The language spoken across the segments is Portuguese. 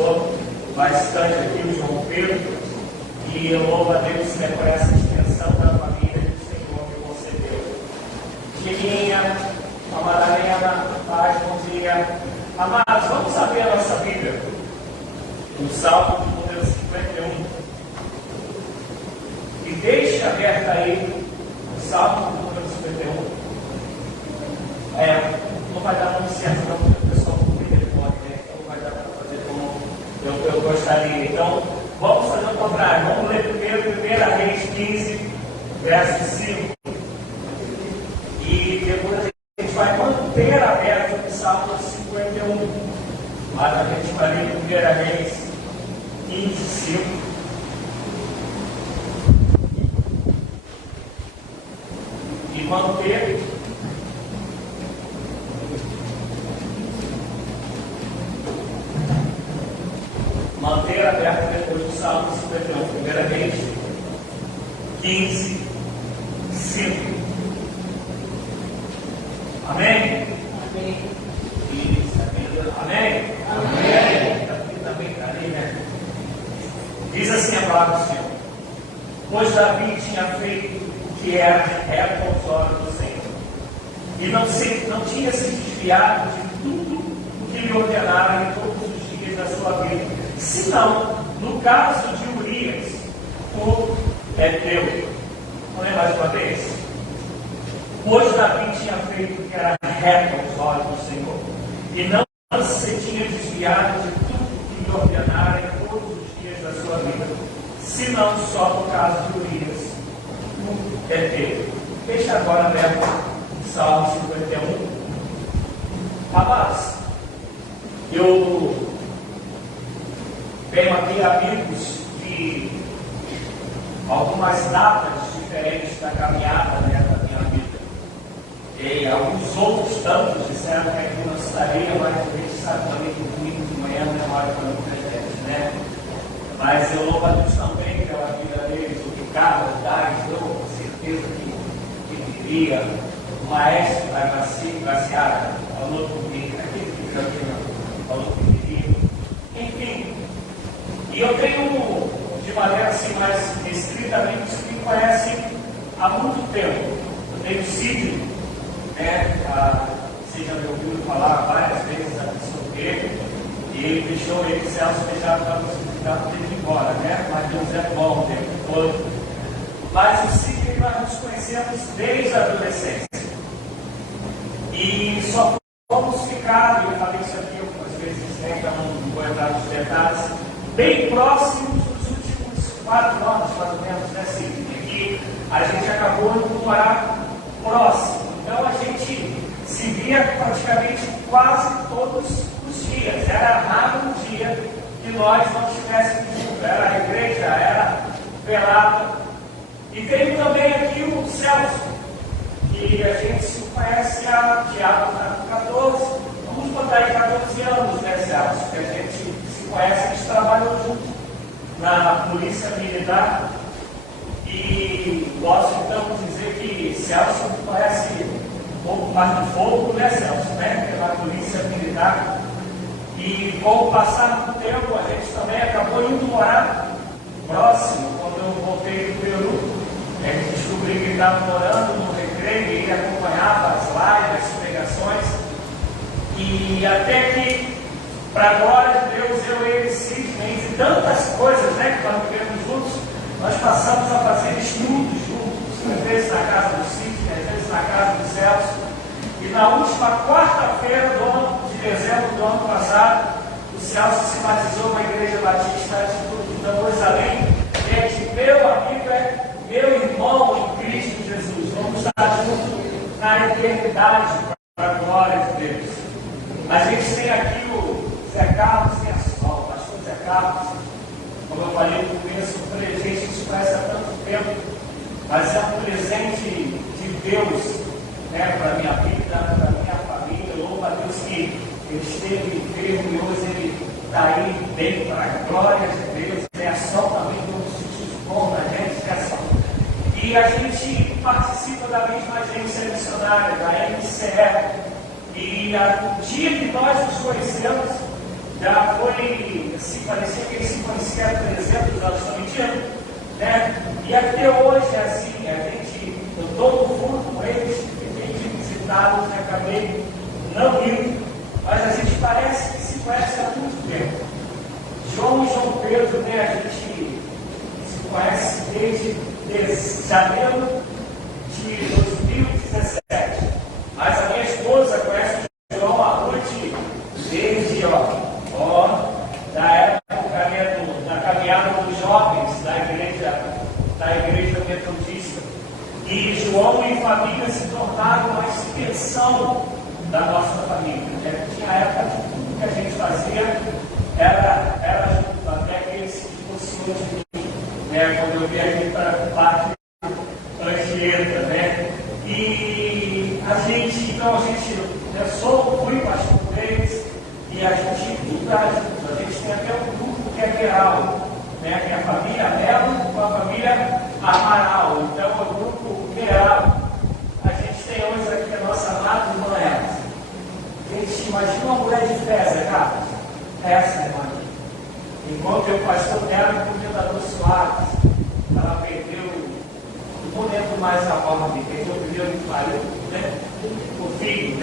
abençoou bastante aqui, o João Pedro, e eu louvo a Deus por essa extensão da família que o Senhor me concedeu. Chiquinha, a Madalena, paz, bom dia. Amados, vamos abrir a nossa Bíblia, no Salmo de número 51. E deixe aberto aí o Salmo de número 51. Não vai dar muito certo não, porque o pessoal não tem telefone, né? Então não vai dar para fazer como eu gostaria. Então, vamos fazer o contrário. Vamos ler primeiro 1 Reis 15, verso 5. E depois a gente vai manter aberto o Salmo 51. Mas a gente vai ler 1 Reis 15, 5. E manter aberto depois do Salmo 51, 1 Reis 15, 5. Amém? Amém. Isso, amém? Amém. Aqui também está ali, né? Diz assim a palavra do Senhor: pois Davi tinha feito o que era reto aos olhos do Senhor, e não tinha se desviado de tudo o que lhe ordenara em todos os dias da sua vida, senão no caso de Urias, o Heteu. Vamos ler mais uma vez? Pois Davi tinha feito o que era reto aos olhos do Senhor, e não se tinha desviado de tudo que lhe ordenara em todos os dias da sua vida, senão só no caso de Urias, o Heteu. Deixa agora aberto o Salmo 51. Amados, eu tenho aqui amigos de algumas datas diferentes da caminhada, né, da minha vida. E alguns outros tantos disseram que aqui não estaria, mas a gente sabe também que o domingo de manhã demora para muitas vezes, né? Mas eu louvo a Deus também pela vida deles, o Ricardo, o Dais, eu com certeza que viria, o maestro da Graciada, falou comigo, aquele que fica aqui, falou que viria. Enfim, e eu tenho, de maneira assim mais estritamente, os que me conhecem há muito tempo. Eu tenho Cid, né? Você já me ouviu falar várias vezes aqui sobre ele, e ele deixou ele, Celso, deixado para ter que ir embora, né? Mas Deus é bom o tempo todo. Mas o Cid, nós nos conhecemos desde a adolescência. E só vamos ficar, e eu falei isso aqui algumas vezes, né? Então não vou entrar nos detalhes, bem próximos dos últimos 4 anos, mais ou menos, né, Cid? Que a gente acabou de morar próximo. Então a gente se via praticamente quase todos os dias. Era raro um dia que nós não estivéssemos juntos. Era a igreja, era pelada. E veio também aqui o Celso, que a gente se conhece há 14, vamos botar aí 14 anos, né, Celso? Que a gente se conhece, a gente trabalhou junto na Polícia Militar. E posso então dizer que Celso conhece um pouco mais do fogo, né, Celso, né? Pela Polícia Militar. E com o passar do tempo, a gente também acabou indo morar próximo. Quando eu voltei do Peru, a gente descobriu que ele estava morando no Recreio e ele acompanhava as lives, as pregações. E até que, para a glória de Deus, eu e ele, Sidney, e tantas coisas, né, que nós vivemos juntos, nós passamos a fazer estudos juntos, às vezes na casa do Sidney, às vezes na casa do Celso. E na última quarta-feira de dezembro do ano passado, o Celso se batizou na Igreja Batista de Jerusalém. Gente, meu amigo é meu irmão em Cristo Jesus. Vamos estar juntos na eternidade, para a glória de Deus. A gente tem aqui o Zé Carlos e a Sol, o pastor Zé Carlos. Como eu falei no começo, a gente se conhece há tanto tempo, mas é um presente de Deus, né, para a minha vida, para a minha família. Eu louvo a Deus que ele esteve enfermo e hoje ele está aí bem, para a glória de Deus. A Sol também deu um sentido bom na gente, né, Sol? E a gente participa da mesma agência missionária, da MCE. E o dia que nós nos conhecemos, já foi, assim, parecia que eles se conheciam há 300 anos, estou mentindo? Né? E até hoje, assim, eu estou no fundo com eles, fiquei de visitá-los, né? Acabei não indo, mas a gente parece que se conhece há muito tempo. João e João Pedro, né? A gente se conhece desde janeiro de 2017. Mas a minha esposa conhece o João há muito desde, da época, né, da caminhada dos jovens da igreja metodista. E João e família se tornaram uma extensão da nossa família. Tinha época que tudo que a gente fazia era junto, até que ele se divorciou de mim, né, quando eu viajei para a parte Anchieta, né? E então a gente, eu fui pastor com eles, e a gente tudo dá junto. A gente tem até um grupo que é Queral, né? Que é a família Melo com a família Amaral. Então o grupo Queral, a gente tem hoje aqui a nossa amada irmã Elza. Gente, imagina uma mulher de fé, Zé Carlos. Essa irmã. Enquanto eu pastor dela com o comendador Soares, ela perdeu, não lembro mais a ordem, perdeu o primeiro marido, né? O filho.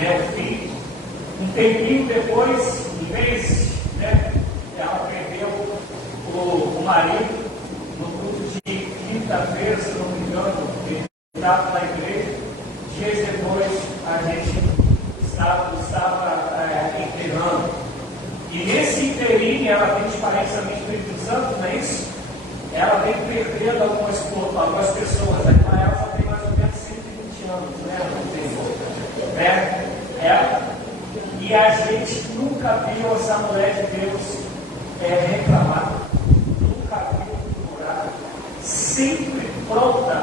Um tempinho depois, um mês, né? Ela perdeu o marido no culto de quinta-feira, se não me engano, ele estava na igreja. Dias depois, a gente estava enterrando. E nesse inteirinho, ela tem experiência do Espírito Santo, não é isso? Ela vem perdendo algumas pessoas. A irmã Elza tem mais ou menos 120 anos, né? E a gente nunca viu essa mulher de Deus reclamar. Nunca viu murmurar. Sempre pronta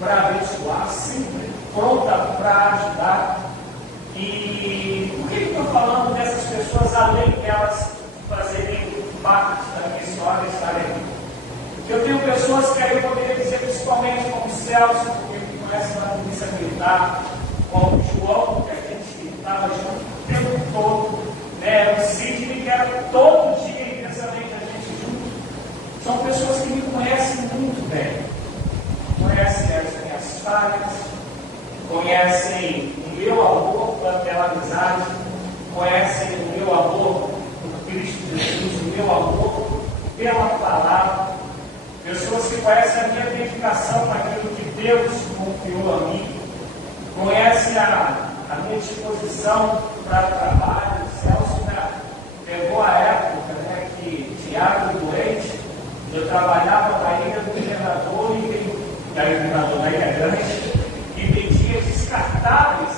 para abençoar, sempre pronta para ajudar. E por que estou falando dessas pessoas, além delas fazerem parte da minha história, estarem aqui? Eu tenho pessoas que aí eu poderia dizer, principalmente como o Celso, que conhece na polícia militar, como o João, que a gente estava junto o tempo todo, né? O Sidney, que era todo dia intensamente a gente junto. São pessoas que me conhecem muito bem. Conhecem as minhas falhas, conhecem o meu amor pela amizade, conhecem o meu amor por Cristo Jesus, o meu amor pela palavra. Pessoas que conhecem a minha dedicação naquilo que Deus confiou a mim, conhecem a minha disposição para o trabalho. O Celso, né, pegou a época, né, que Tiago doente, eu trabalhava na ilha do governador da Ilha Grande, e vendia descartáveis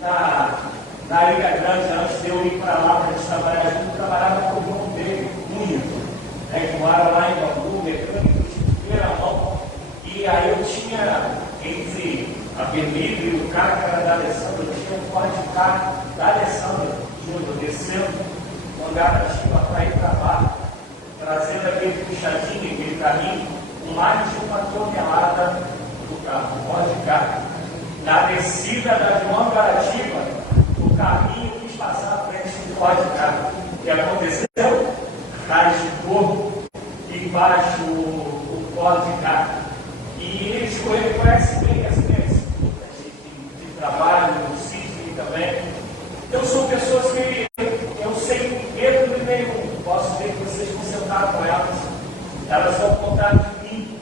na Ilha Grande. Antes de eu ir para lá para a gente trabalhar junto, eu trabalhava com o irmão dele, Cunha, que mora lá em Bangu, mecânico de primeira mão. E aí eu tinha, entre a Benito e o cara que era da Alessandra, eu tinha um Ford de carro da Alessandra Júnior, descendo com Guaratiba para ir para lá, trazendo aquele puxadinho, aquele carrinho, com mais de 1 tonelada do carro, Ford de carro. Na descida da João Guaratiba, o carrinho quis passar à frente do Ford de carro. O que aconteceu? Rasgou embaixo o Ford de carro. E eles conhecem bem as minhas de trabalho, o Sidney também. Então são pessoas que eu sei medo nenhum. Posso ver que vocês vão sentar com elas. Elas vão contar de mim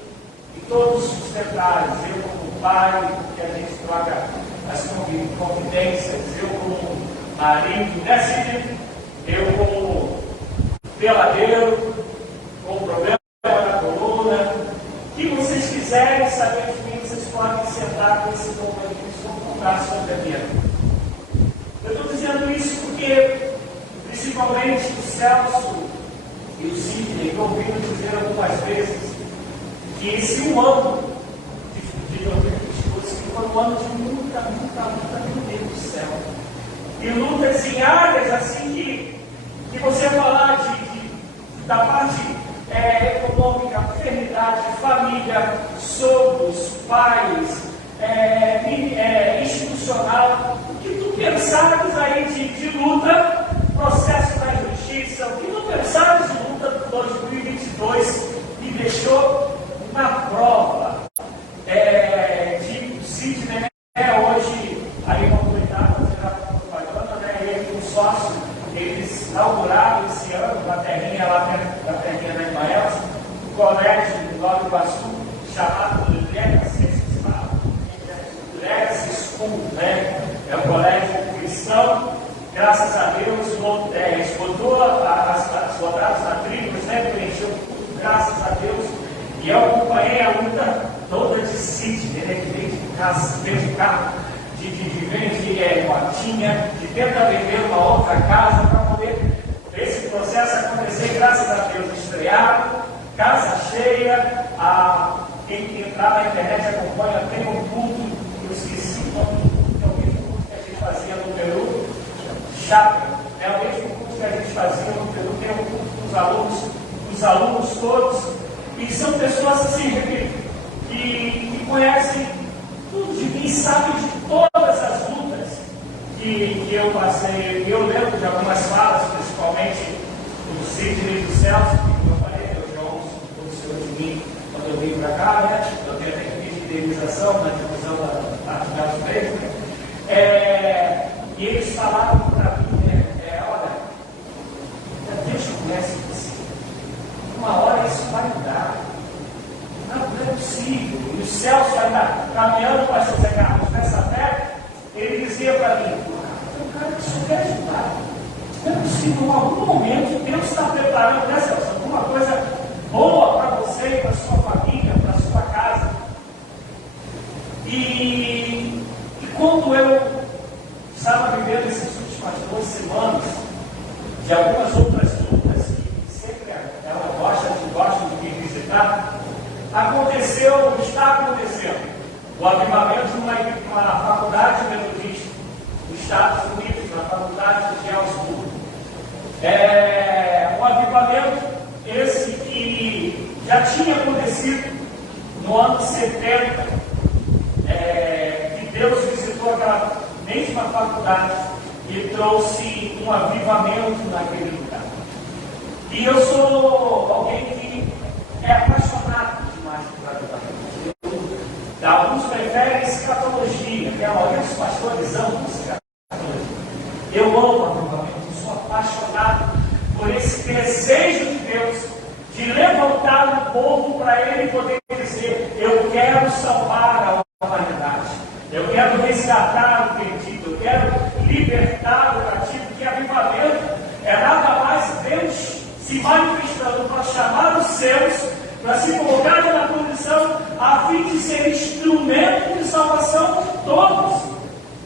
e todos os detalhes. Eu como pai, que a gente troca as confidências, eu como marido, né, Sidney? Eu como peladeiro, com problema na coluna. O que vocês quiserem saber de mim, vocês podem sentar com esse povo aqui, eles vão contar sobre a minha vida. Eu estou dizendo isso porque, principalmente o Celso e o Sidney, eu ouvi dizer algumas vezes que esse ano de 2022 foi um ano de muita, meu Deus do céu. E lutas em áreas assim que você falar da parte econômica, maternidade, família, sogros, pais, institucional, o que tu pensares aí de luta, processo da justiça, o que tu lá perto da perninha da Ismael, um colégio do Nova Iguaçu, chamado Legacy School, né? É um colégio cristão, graças a Deus, esgotou as rodadas matrículas, né? Preencheu tudo, graças a Deus. E eu acompanhei a luta toda de Sidney, né? Que veio de casa, veio de carro, de vender latinha, de tentar vender uma outra casa para poder esse processo acontecer, graças a Deus, estreado, casa cheia, quem entrar na internet acompanha, tem um culto, eu esqueci o nome, é o mesmo culto que a gente fazia no Peru, Chakra, é o mesmo culto que a gente fazia no Peru, tem um culto dos alunos todos, e são pessoas assim, que conhecem tudo de mim, sabem de todas as lutas que eu passei. Eu lembro de algumas falas, principalmente do Sidney e do Celso, que eu falei, eu já ouço o senhor de mim quando eu vim para cá, né? Eu tenho até que pedir indenização na divisão da atividade do preso, né? E eles falaram para mim, olha, Deus conhece você. Uma hora isso vai mudar. Não é possível. E o Celso vai estar caminhando, pastor Zé Carlos, nessa terra, ele dizia para mim, o cara que só quer ajudar. Não é possível, em algum momento, Deus está preparando, né, Celso, alguma coisa boa para você, para sua família, para sua casa. E quando eu estava vivendo essas últimas 2 semanas, de algumas outras lutas, que sempre ela gosta de me visitar, está acontecendo o avivamento numa faculdade metodista dos Estados Unidos, na faculdade de Augsburgo. Um avivamento esse que já tinha acontecido no ano 70, que Deus visitou aquela mesma faculdade e trouxe um avivamento naquele lugar. E eu sou alguém que é apaixonado demais por avivamento. Alguns preferem escatologia, que a maioria dos pastores amam escatologia. Eu amo avivamento, eu sou apaixonado por esse desejo de Deus de levantar o povo para ele poder dizer: eu quero salvar a humanidade, eu quero resgatar o perdido, eu quero libertar o cativo. Que avivamento é nada mais Deus se manifestando para chamar os seus, para se colocar na condição a fim de ser instrumento de salvação de todos.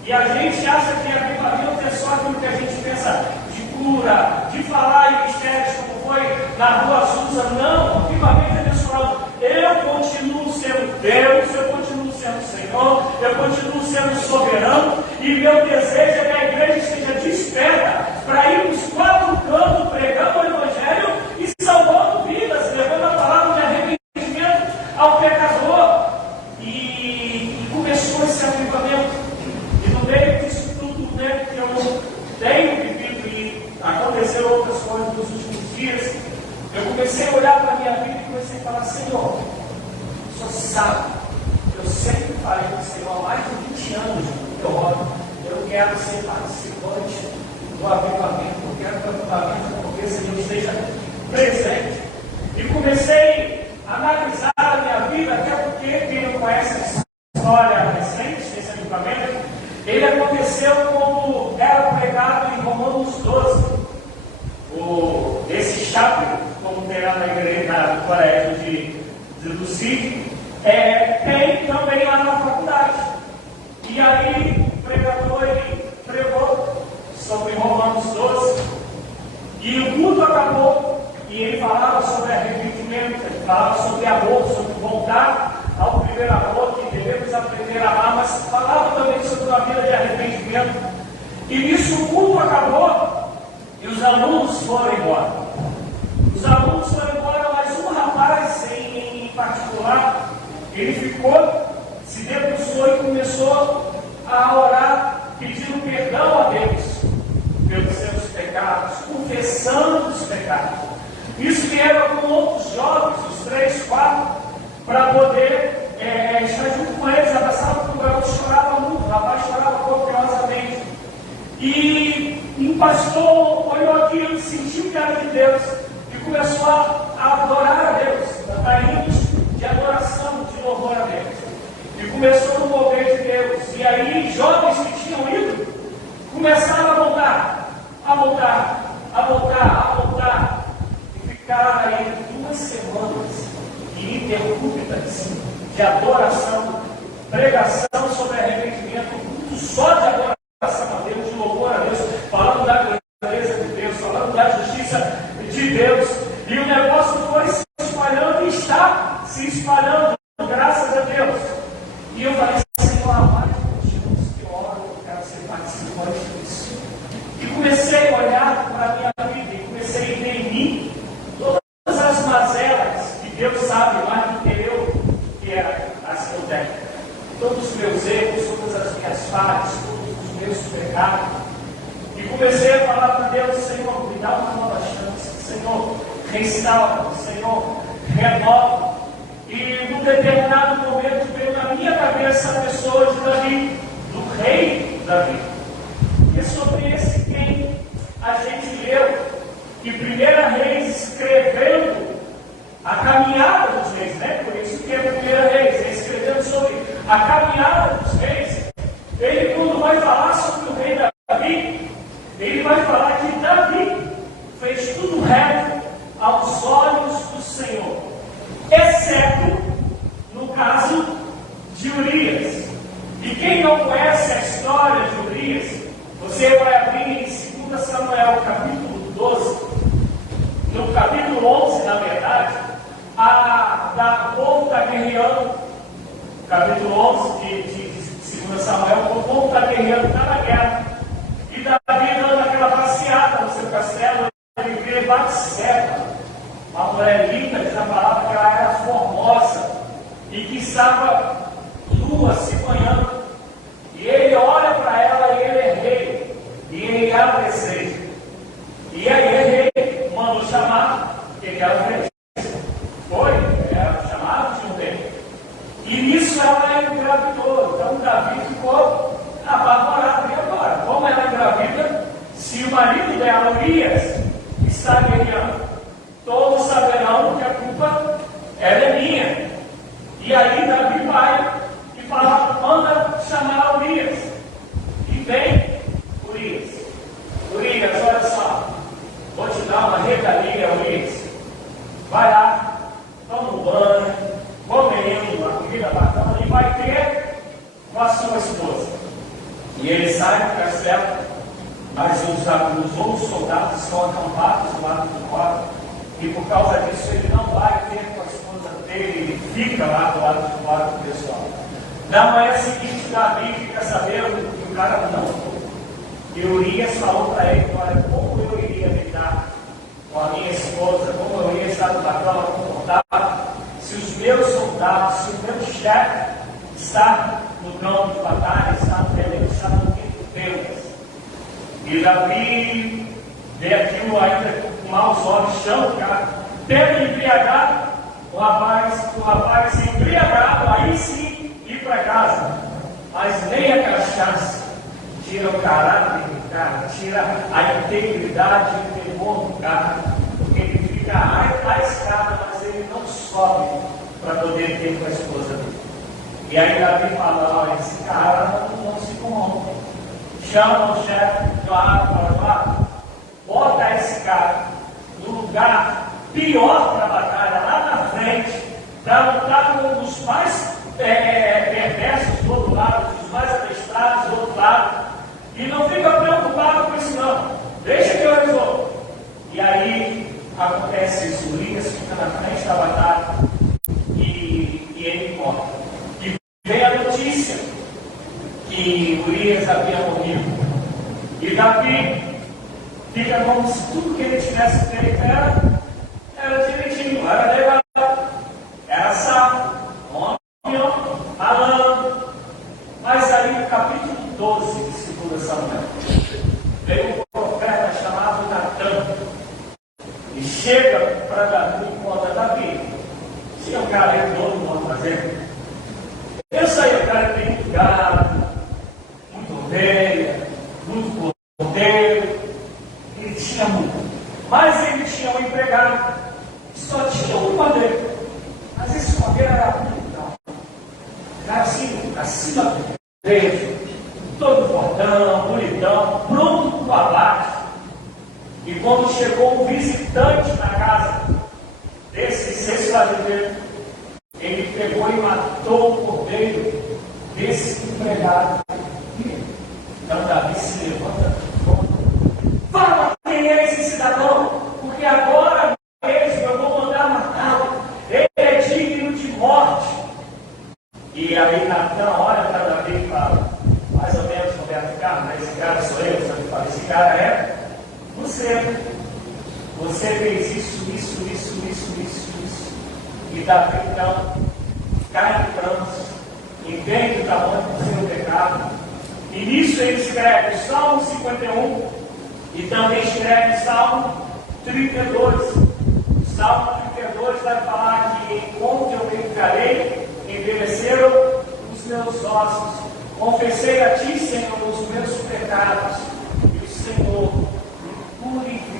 E a gente acha que avivamento é só aquilo que a gente pensa de cura, de falar em mistérios, como foi na Rua Azusa. Não, avivamento é pessoal. Eu continuo sendo Deus, eu continuo sendo Senhor, eu continuo sendo soberano, e meu desejo é que a igreja esteja desperta para ir nos 4 cantos pregando o Evangelho e salvando vidas, levando a palavra de arrependimento ao pecador. E começou esse avivamento. E no meio disso tudo, né, que eu tenho vivido e aconteceram outras coisas nos últimos dias, eu comecei a olhar para a minha vida e comecei a falar: Senhor, o Senhor sabe, eu sempre falei com o Senhor há mais de 20 anos, eu quero ser participante do avivamento, eu quero que o avivamento aconteça e eu esteja presente. E comecei a analisar a minha vida, até porque quem não conhece essa história recente, esse avivamento, ele aconteceu como era pregado em Romanos 12. Esse chapéu, como tem lá na igreja, no colégio do CID, tem também lá na faculdade. E aí o pregador ele pregou sobre Romanos 12, e o culto acabou, e ele falava sobre arrependimento, ele falava sobre amor, sobre voltar ao primeiro amor, que devemos aprender a amar, mas falava também sobre uma vida de arrependimento. E nisso o culto acabou e os alunos foram embora. Os alunos foram embora, mas um rapaz em particular, ele ficou, se debruçou e começou a orar, pedindo perdão a Deus pelos seus pecados, confessando os pecados. Isso vieram com outros jovens, os 3, 4, para poder estar junto com eles, abraçavam com o garoto, chorava muito, o rapaz chorava copiosamente. E um pastor olhou aquilo, sentiu que era de Deus, e começou a adorar a Deus, a hinos de adoração, de louvor a Deus. E começou no mover de Deus. E aí, jovens que tinham ido, começaram a voltar, a voltar, a voltar, a voltar. E ficaram aí 2 semanas ininterruptas de adoração, pregação sobre arrependimento, culto só de adoração a Deus, de louvor a Deus, falando da grandeza de Deus, falando da justiça de Deus. E o negócio foi se espalhando e está se espalhando, graças a Deus. E eu falei, Senhor, há mais motivos que oram, eu quero ser participante disso. E comecei a olhar para a minha vida e comecei a ver em mim todas as mazelas que Deus sabe mais do que eu, que era as que eu tenho. Todos os meus erros, todas as minhas falhas, todos os meus pecados. E comecei a falar para Deus, Senhor, me dá uma nova chance. Senhor, restaura, Senhor, renova. E num determinado momento veio na minha cabeça a pessoa de Davi, do rei Davi. E é sobre esse quem a gente leu, que 1 Reis escrevendo a caminhada dos reis, né? Por isso que é 1 Reis, ele escrevendo sobre a caminhada dos reis. Ele, quando vai falar sobre o rei Davi, ele vai falar que Davi fez tudo reto aos olhos do Senhor, exceto no caso de Urias. E quem não conhece a história de Urias, você vai abrir em 2 Samuel, capítulo 12, no capítulo 11, na verdade, o povo está guerreando, capítulo 11 de 2 Samuel, o povo está guerreando, está na guerra. E Davi dando aquela passeada no seu castelo, ele vê Batseba, uma mulher linda, diz a palavra que ela era formosa e que estava nua, se banhando. E ele olha para ela e ele é rei. E ele abre a desejo. E aí ele mandou chamar, ele era o rei. Foi, era chamado de um rei. E nisso ela engravidou. Então Davi ficou apavorado. E agora? Como ela engravida, se o marido dela, Urias, está guerreando? Todos saberão que a culpa ela é minha. E aí Davi vai e fala, manda chamar Urias. E vem Urias. Urias, olha só, vou te dar uma regalia, Urias. Vai lá, toma um banho, comendo uma comida bacana e vai ter com a sua esposa. E ele sai do castelo, mas os outros soldados estão acampados do lado do fora. E por causa disso ele não vai ter com a esposa dele, ele fica lá do lado de fora do pessoal. Na manhã seguinte, Davi fica sabendo que o cara não. E Urias falou para ele, olha, como eu iria lidar com a minha esposa, como eu ia estar na cama confortável, se os meus soldados, se o meu chefe está no campo de batalha, está no peleiro, está no quinto deles. E Davi vê aquilo ainda com maus olhos, chama o cara, pega embriagado, o rapaz embriagado, aí sim ir para casa. Mas nem a cachaça tira o caráter do cara, tira a integridade e o temor do cara, porque ele fica à escada, mas ele não sobe para poder ter com a esposa dele. E aí Davi fala, olha, esse cara não se corrompe. Chama o chefe, fala, bota esse cara no lugar pior para a batalha, lá na frente, para lutar com os mais perversos do outro lado, os mais adestrados do outro lado, e não fica preocupado com isso não, deixa que eu resolvo. E aí acontece isso, Urias fica na frente da batalha e ele morre. E vem a notícia que Urias havia morrido. E Davi fica como se tudo que ele tivesse feito era direitinho, era legal, era sábio, homem, malandro. Mas aí no capítulo 12 de 2 Samuel, veio um profeta chamado Natã e chega para Davi e conta, Davi, se o cara é todo mundo fazer, eu sei, o cara tem muito gado, muito ovelha, muito cordeiro, ele tinha muito, mas ele tinha um empregado preso, todo fortão, bonitão, pronto para o abate. E quando chegou um visitante na casa desse fazendeiro, ele pegou e matou o cordeiro desse empregado. Então Davi se levanta. Fala quem é esse cidadão, porque agora mesmo eu vou mandar matá-lo. Ele é digno de morte. E aí Natan olha para Davi e fala, mais ou menos Roberto Carlos, esse cara sou eu, sabe? Fala, esse cara é você fez isso. E Davi então cai em prantos, entende o tamanho do seu pecado. E nisso ele escreve o Salmo 51 e também escreve o Salmo 32. O Salmo 32 vai falar que enquanto eu me encarei, envelheceram os meus ossos. Confessei a ti, Senhor, os meus pecados, e o Senhor me purificou.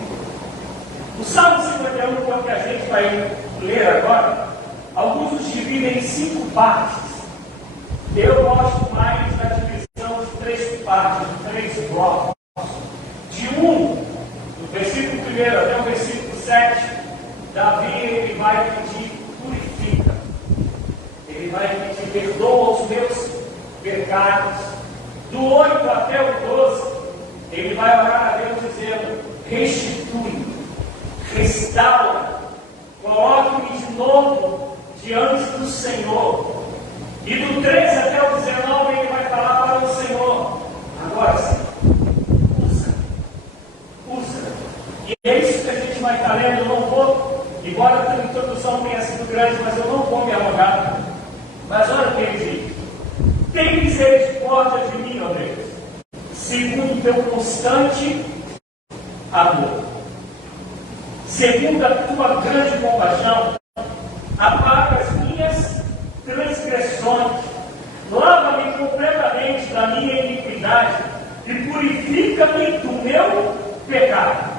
O Salmo 51, que a gente vai ler agora, alguns os dividem em 5 partes. Eu gosto mais da divisão de 3 partes, de 3 blocos. De 1, do versículo 1 até o versículo 7, Davi ele vai pedir purifica. Ele vai pedir perdoa os meus pecados. Do 8 até o 12, ele vai orar a Deus dizendo, restitui, restaura, coloque-me de novo diante do Senhor. E do 13 até o 19 ele vai falar para o Senhor, agora sim, usa. E é isso que a gente vai estar lendo. Eu não vou, embora a introdução tenha sido grande, mas eu não vou me alongar. Mas olha o que ele diz. Tem misericórdia de mim, ó Deus, segundo o teu constante amor. Segundo a tua grande compaixão, apaga as minhas transgressões, lava-me completamente da minha iniquidade e purifica-me do meu pecado.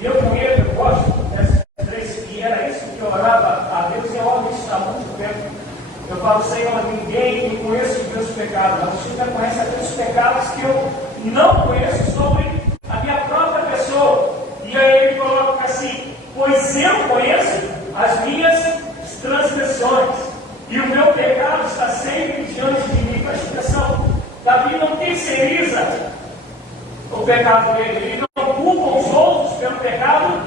E eu conheço, eu gosto dessas 3, que era isso que eu orava a Deus, e eu oro isso há muito tempo. Eu falo, Senhor, ninguém me conhece os meus pecados, mas o Senhor conhece aqueles pecados que eu não conheço sobre a minha própria pessoa. E aí ele coloca assim, pois eu conheço as minhas transgressões, e o meu pecado está sempre diante de mim. Presta atenção, Davi não terceiriza o pecado dele, ele não culpa os outros pelo pecado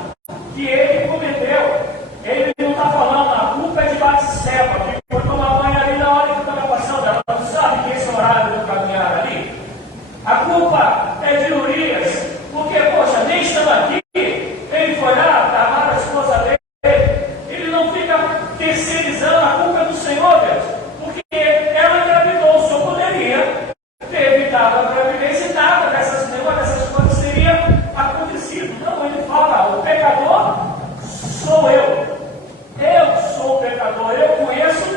que ele cometeu. Ele não está falando, a culpa é de Batseba, que foi tomar banho ali na hora que estava passando, ela não sabe que esse horário do caminhar ali. A culpa é de Urias, porque, poxa, nem estando aqui, ele foi lá, amarrar a esposa dele. Ele não fica terceirizando a culpa do Senhor, Deus, porque ela engravidou. O Senhor poderia ter evitado a gravidez e nada dessas coisas teria acontecido. Não, ele fala, o pecador sou eu. Eu sou o pecador, eu conheço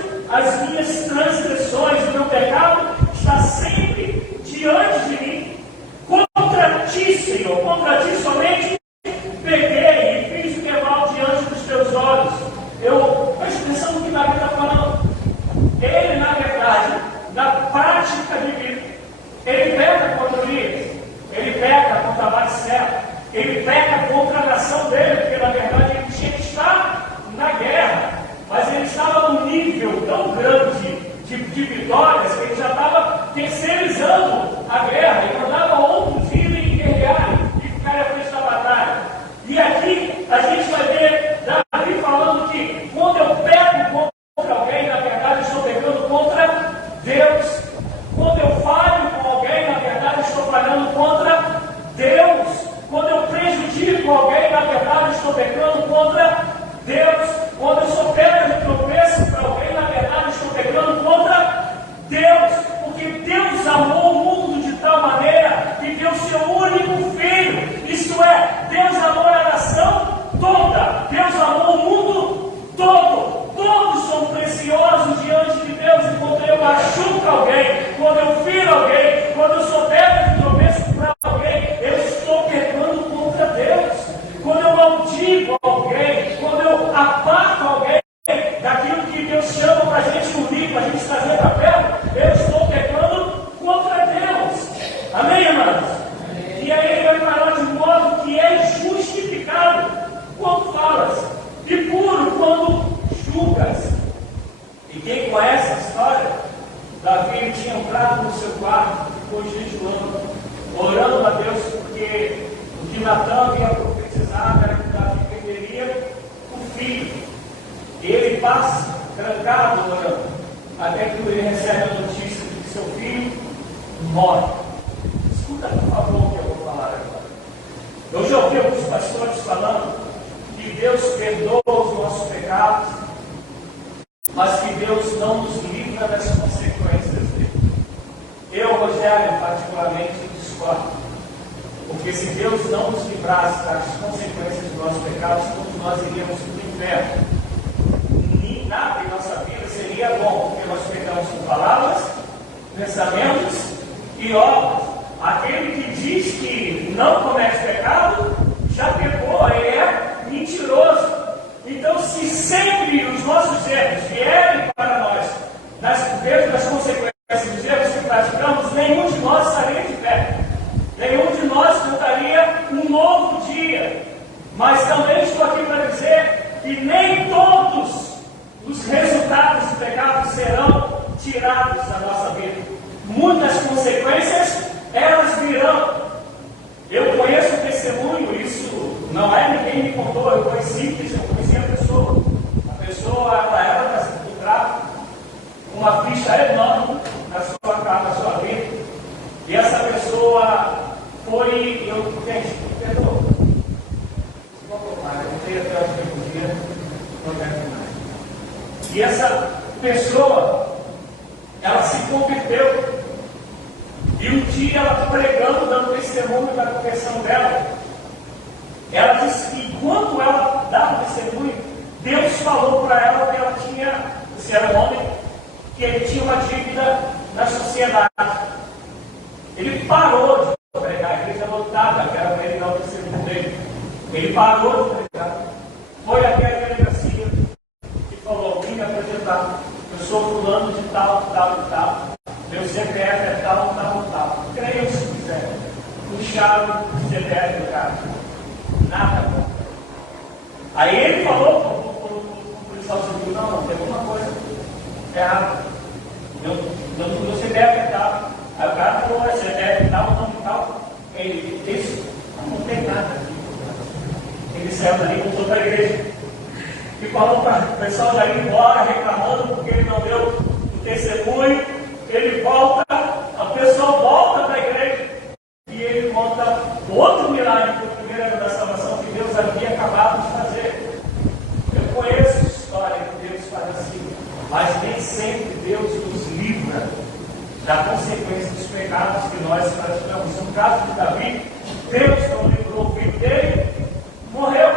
passa trancado orando, até que ele recebe a notícia de que seu filho morre. Escuta, por favor, o que eu vou falar agora. Eu já ouvi alguns pastores falando que Deus perdoa os nossos pecados, mas que Deus não nos livra das consequências dele. Eu, Rogério, particularmente, discordo. Porque se Deus não nos livrasse das consequências dos nossos pecados, todos nós iríamos para o inferno. Nem nada em nossa vida seria bom, porque nós pecamos com palavras, pensamentos e obras. Aquele que diz que não comete pecado, já pecou, ele é mentiroso. Então, se sempre os nossos erros vierem para nós, dentro das consequências dos erros que praticamos, nenhum de nós estaria de pé. Nenhum de nós cantaria um novo dia. Mas também estou aqui para dizer que nem todos os resultados do pecado serão tirados da nossa vida. Muitas consequências, elas virão. Eu conheço o testemunho, isso não é ninguém me contou, eu conheci a pessoa. A pessoa, ela era do tráfico, uma ficha enorme na sua casa, na sua vida. E essa pessoa foi, gente, perdoa. Eu não sei até onde eu podia, não quero mais. E essa pessoa, ela se converteu. E um dia ela pregando, dando testemunho da conversão dela, ela disse que enquanto ela dava testemunho, Deus falou para ela que ela tinha, se era um homem, que ele tinha uma dívida na sociedade. Ele parou de pregar, a igreja lotada, que era para ele dar o testemunho dele. Ele parou de pregar, foi até a delegacia e falou: vim me apresentar, eu sou fulano de tal, tal e tal, meu CPF é tal, tal e tal. Creiam se quiser. Puxaram o CPF do cara. Nada bom. Aí ele falou para o policial civil: não, tem alguma coisa errada. Meu CPF é tal. Aí o cara falou: CPF tal, nome tal. Ele disse: não tem nada aqui. Ele saiu dali, voltou para a igreja e falou para o pessoal já ir embora, reclamando porque ele não deu o testemunho. Ele volta, a pessoa volta para a igreja e ele conta outro milagre, que o primeiro era da salvação, que Deus havia acabado de fazer. Eu conheço a história que Deus faz assim, mas nem sempre Deus nos livra da consequência dos pecados que nós praticamos. No caso de Davi, Deus não livrou o filho dele, morreu.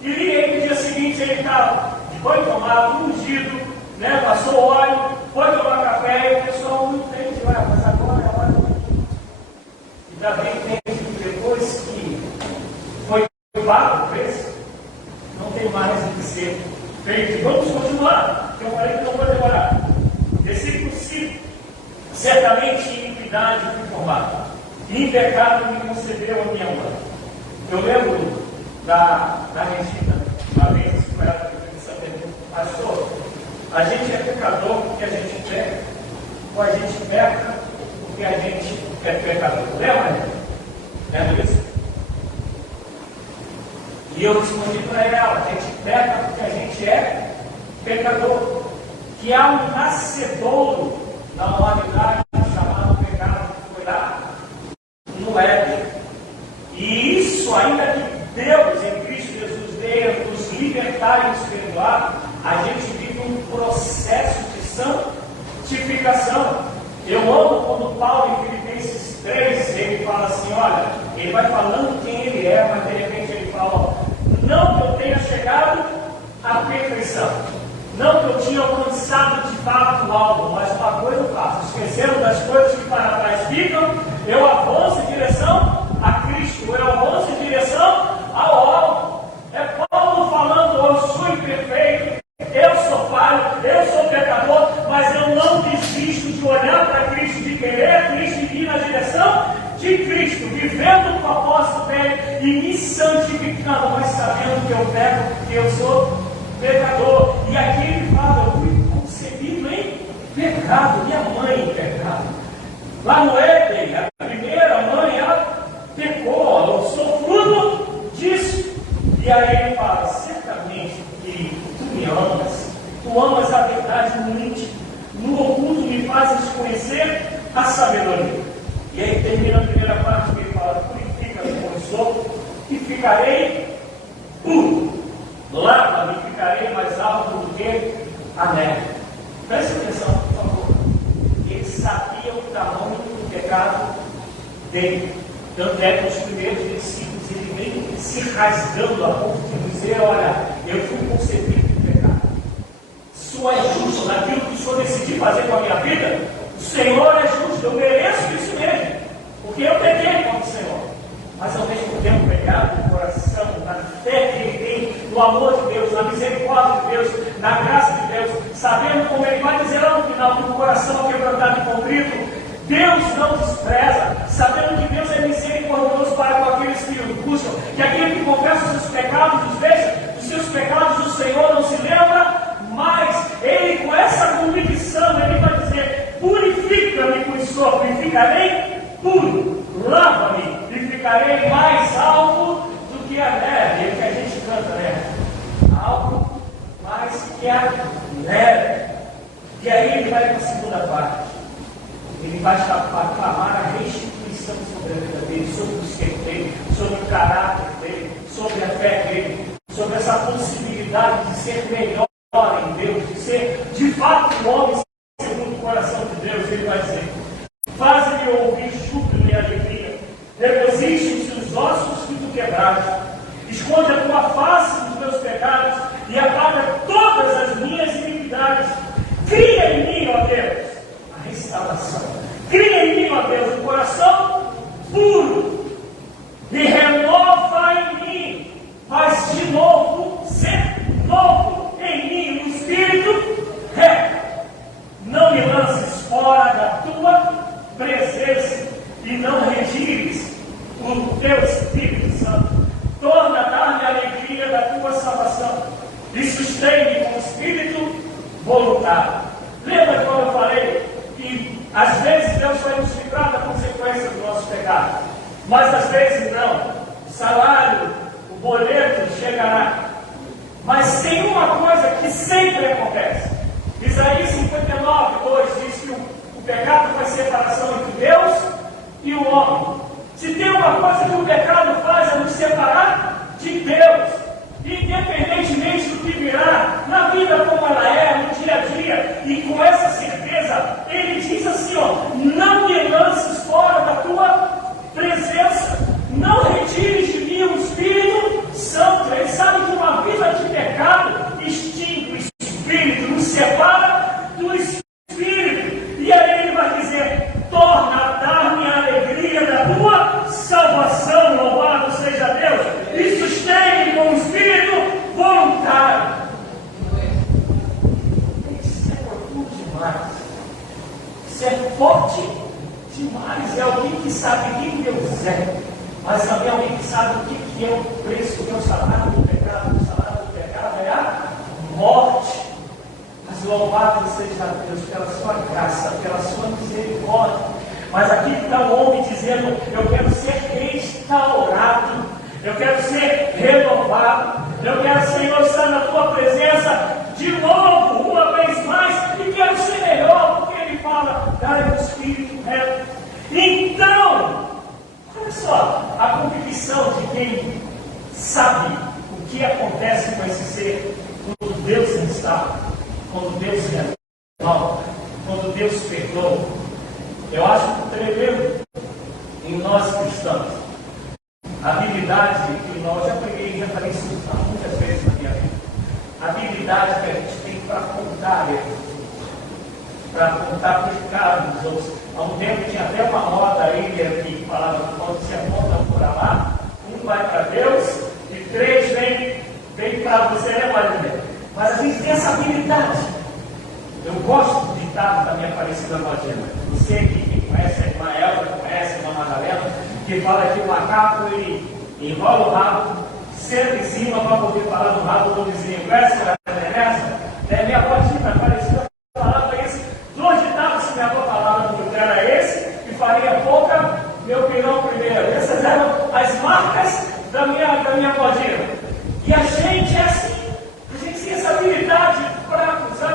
E no dia seguinte ele estava de banho tomado, ungido, né, passou óleo, foi tomar café e o pessoal não entende, mas agora é hora. E Davi entende que depois que foi pago o preço, não tem mais o que ser feito. Vamos continuar, que eu falei que não vou demorar. Versículo 5: certamente em iniquidade fui formado, e em pecado me concedeu a minha mãe. Eu lembro da Regina, uma vez que ela fez essa pergunta: pastor, a gente é pecador porque a gente peca, ou a gente peca porque a gente é pecador? Lembra? Lembra disso? E eu respondi para ela: a gente peca porque a gente é pecador. Que há um nascedouro na humanidade chamado pecado, que foi lá no Éden. E isso, ainda que Deus em Cristo Jesus veio nos libertar e nos perdoar, a gente vive um processo de santificação. Eu amo quando Paulo, em Filipenses 3, ele fala assim: olha, ele vai falando quem ele é, mas de repente ele fala: não que eu tenha chegado à perfeição, não que eu tinha alcançado de fato algo, mas uma coisa eu faço, esquecendo das coisas que para trás ficam, eu avanço em direção a Cristo, eu avanço em direção ao alvo. É Paulo falando: eu sou imperfeito, eu sou falho, eu sou pecador, mas eu não desisto de olhar para Cristo, de querer Cristo e ir na direção de Cristo, vivendo o propósito dele e me santificando, mas sabendo que eu peco, porque eu sou pecador. E aqui ele fala: eu fui concebido em pecado, minha mãe em pecado. Lá no Éden, a primeira mãe, ela pecou, eu sou fruto disso. E aí ele fala: certamente que tu me amas, tu Tu amas a verdade no íntimo, no oculto me fazes conhecer a sabedoria. E aí termina a primeira parte que ele fala: purifica-me com sopo e ficarei puro. Lava-me e ficarei mais alto do que a neve. Preste atenção, por favor. Ele sabia o tamanho do pecado dele. Tanto é que nos primeiros versículos ele vem se rasgando a ponto de dizer: olha, eu fui concebido de pecado. Isso é justo naquilo que o Senhor decidiu fazer com a minha vida. O Senhor é justo, eu mereço isso mesmo, porque eu pequei contra o Senhor. Mas ao mesmo tempo, pecado no coração, na fé que ele tem, no amor de Deus, na misericórdia de Deus, na graça de Deus, sabendo como ele vai dizer lá no final, que o coração quebrantado e contrito, Deus não despreza, sabendo que Deus é misericordioso para com aqueles que o buscam, que aquele que confessa os seus pecados, os deixa, os seus pecados o Senhor não se lembra, mas ele, com essa convicção, ele vai dizer: purifica-me com sopo e ficarei puro, lava-me e ficarei mais alto do que a neve. É o que a gente canta, né? Alto mais que a neve. E aí ele vai para a segunda parte. Ele vai clamar a restituição sobre a vida dele, sobre o ser dele, sobre o caráter dele, sobre a fé dele, sobre essa possibilidade de ser melhor em Deus, de ser de fato um homem segundo o coração de Deus. Ele vai dizer: faz-me ouvir júbilo e alegria, regozije-se os ossos que tu quebraste, esconde a tua face dos meus pecados e apaga todas as minhas iniquidades. Cria em mim, ó Deus, a restauração. Cria em mim, ó Deus, um coração puro e renova em mim. Faz de novo, ser novo em mim, um espírito reto. Não me lances fora da tua presença e não retires o teu Espírito Santo. Torna a dar-me a alegria da tua salvação e sustém-me com o espírito voluntário. Lembra quando eu falei que às vezes Deus vai nos livrar da consequência dos nossos pecados, mas às vezes não. O salário, o boleto chegará. Mas tem uma coisa que sempre acontece. Isaías 59, 2 diz que o pecado faz separação entre Deus e o homem. Se tem uma coisa que o pecado faz, é nos separar de Deus, independentemente do que virá na vida como ela é, no dia a dia. E com essa certeza, ele diz assim: ó, não me lances fora da tua presença, não retires de mim o Espírito Santo. Ele sabe que uma vida de pecado extingue o Espírito, nos separa do Espírito. E aí ele vai dizer: torna a dar-me a alegria da tua salvação, louvado seja Deus, e sustente com o Espírito voluntário. Isso é profundo demais. Isso é forte demais. É alguém que sabe quem Deus é, mas também é alguém que sabe o que é o preço, que é o salário do pecado. O salário do pecado é a morte. Mas louvado seja Deus pela sua graça, pela sua misericórdia. Mas aqui está o homem dizendo: eu quero ser restaurado, eu quero ser renovado, eu quero, Senhor, estar na tua presença de novo, uma vez mais, e quero ser melhor, porque ele fala: dá-me o Espírito reto. Então, olha só, a convicção de quem sabe o que acontece com esse ser quando Deus está, quando Deus renova, quando Deus perdoa. Eu acho tremendo em nós cristãos a habilidade que nós já falei isso muitas vezes na minha vida, a habilidade que a gente tem para apontar erros, para apontar pecado dos outros. Há um tempo tinha até uma moda aí que falava que quando se aponta por lá, um vai para Deus e 3 vem para você, né, Maria? Mas a gente tem essa habilidade. Eu gosto do ditado da minha Aparecida Magena. Você que conhece, a irmã Elba conhece, a irmã Madalena, que fala que o macaco ele enrola o rabo, senta em cima para poder falar do rabo do vizinho. Conhece a essa? Minha avó tinha Aparecida falava isso. 2 ditados que minha avó falava do que era esse, e faria pouca, meu pirão primeiro. Essas eram as marcas da minha avó. E a gente é assim. A gente tem essa habilidade para acusar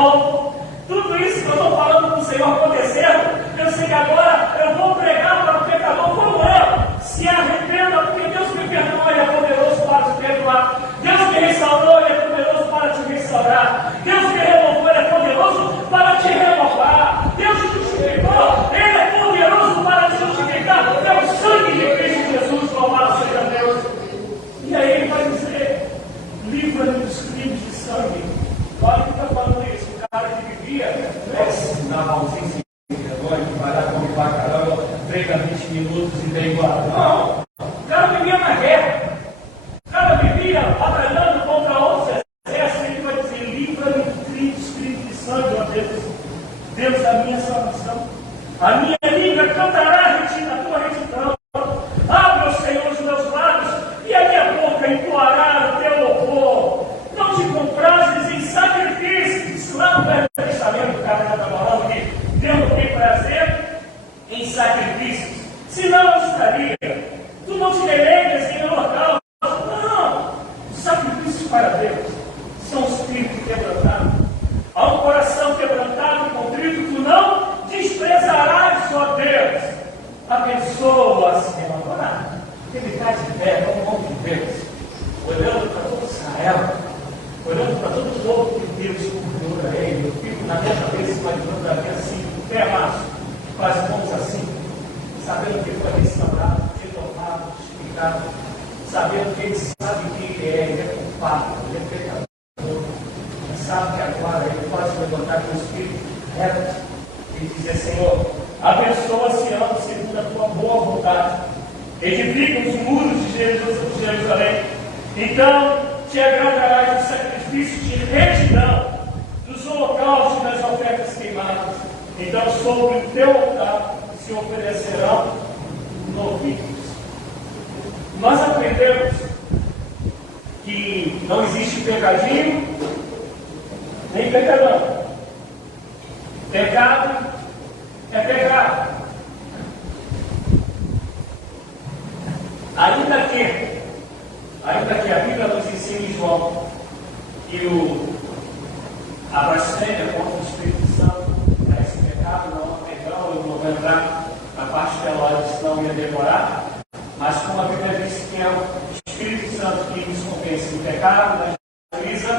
voltam. Tudo isso que eu estou falando com o Senhor acontecendo, eu sei que agora eu vou pregar para o pecador como eu. Se arrependa, porque Deus me perdoa, Ele é poderoso para te perdoar. Deus me restaurou, Ele é poderoso para te restaurar. Deus me renovou, Ele é poderoso para te renovar. Deus te justificou, Ele é poderoso para te justificar. É o sangue de Cristo Jesus, louvado seja Deus. E aí Ele vai dizer, livra-me dos crimes de sangue. Olha o que está falando isso. O cara que vivia, na ausência de vergonha, que vai lá comer pra caramba, treina 20 minutos e vem embora. Não! O cara vivia na guerra. O cara vivia batalhando contra outros exércitos. Ele vai dizer, livra-me dos crimes de sangue, ó Deus. Deus da minha salvação. A minha língua cantará a tua retidão. Abre, ó Senhor, os meus lábios, e a minha boca entoará o teu louvor. Não te comprases em sacrifícios. Lá no Velho Testamento, o cara já está falando que Deus não tem prazer em sacrifícios. Senão eu estaria. Tu não te deleitas em holocausto. Não. Os sacrifícios para Deus são os espírito quebrantado. Há um coração quebrantado e contrito, tu não desprezarás, ó Deus. Abençoa-se, agora. Ele está de pé, como um homem de Deus, olhando para todo Israel, olhando para todo o povo que Deus configura ele. Eu fico na minha cabeça imaginando ali assim, pé macho, com as mãos assim, sabendo que ele foi restaurado, retornado, justificado, sabendo que ele sabe quem ele é culpado, ele é pecador, ele sabe que agora ele pode se levantar com o Espírito reto e dizer, Senhor, abençoa Sião segundo a tua boa vontade, edifica os muros de Jerusalém, então te agradarás do sacrifício de retidão, dos holocaustos e das ofertas queimadas. Então sobre o teu altar se oferecerão novilhos. Nós aprendemos que não existe pecadinho nem pecadão. Pecado é pecado. Ainda que a Bíblia nos ensine em João que a blasfêmia contra o Espírito Santo é esse pecado, não é pecado, eu não vou entrar na parte teológica, senão ia demorar, mas como a Bíblia diz que é o Espírito Santo que nos convence do pecado, da justiça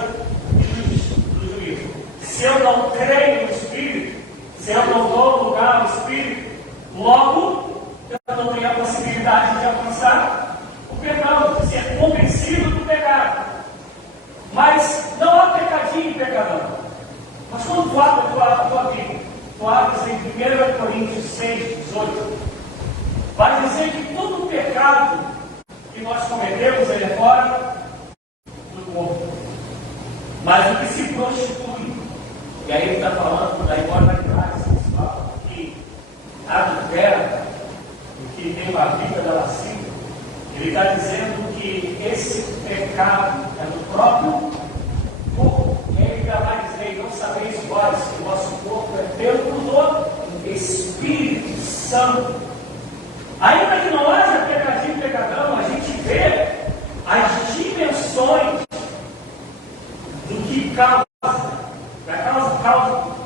e do juízo. Se eu não creio no Espírito, se eu não dou lugar ao Espírito, logo eu não tenho a possibilidade de alcançar o perdão, de ser convencido do pecado. Mas não há pecadinho e pecadão. Mas quando tu abres a tua Bíblia, tu abres em 1 Coríntios 6, 18, vai dizer que todo pecado que nós cometemos ele é fora do corpo. Mas o que se prostitui, e aí ele está falando da imoralidade sexual, que adultera, que tem uma vida da lascívia, ele está dizendo que esse pecado é no próprio corpo. Ele ainda vai dizer, não sabeis vós que o vosso corpo é templo do Espírito Santo. Ainda que não haja pecadinho e pecadão, a gente vê as dimensões do que causa